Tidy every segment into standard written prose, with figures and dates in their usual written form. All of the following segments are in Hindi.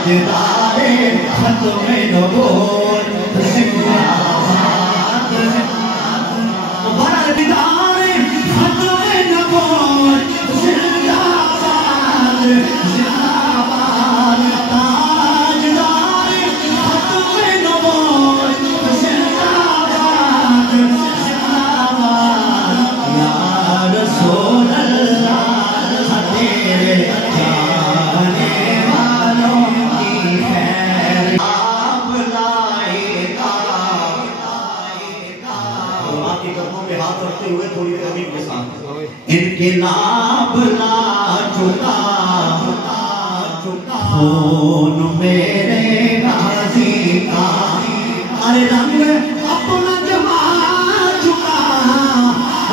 ताजदारे खत्म नबूवत जिंदाबाद बरदारे खत्म नबूवत जिंदाबाद जिंदाबाद ताजदारे खत्म नबूवत जिंदाबाद जिंदाबाद या रसूल अल्लाह तेरे जाने वालों की खैर आप लाएगा। आपके कदमों पे हाथ रखते हुए थोड़ी देर अमीन के साथ इनकलाब ला चुका खून मेरे गाजी का अरे रंग अपना जमा चुका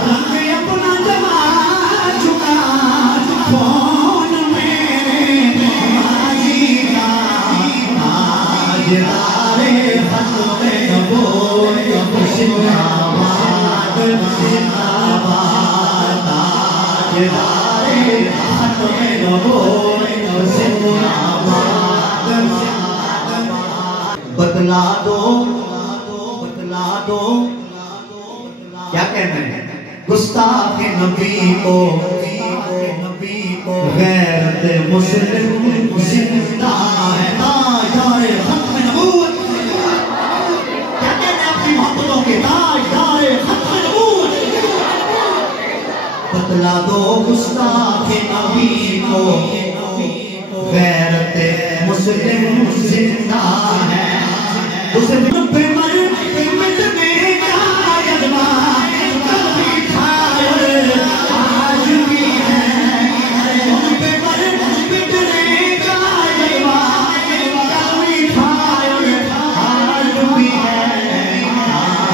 रंग अपना जमा चुका खून मेरे गाजी का ताजदारे खत्म नबूवत जिंदाबाद जिंदाबाद ताजदारे खत्म नबूवत जिंदाबाद बतला दो क्या कहना है गुस्ताख नबी को गैरत मुस्लिम जिंदा है ताजदारे खत्म नबूवत क्या कहते हैं अपनी मोहब्बतों के ताजदारे खत्म नबूवत बतला दो गुस्ताख नबी को गैरत मुस्लिम जिंदा है उसे पे मर मिटने का जज्बा कभी खायर आज भी है उन पे मर मिटने का जज्बा कभी खायर आज भी है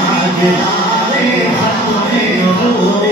ताजदारे खत्म नबूवत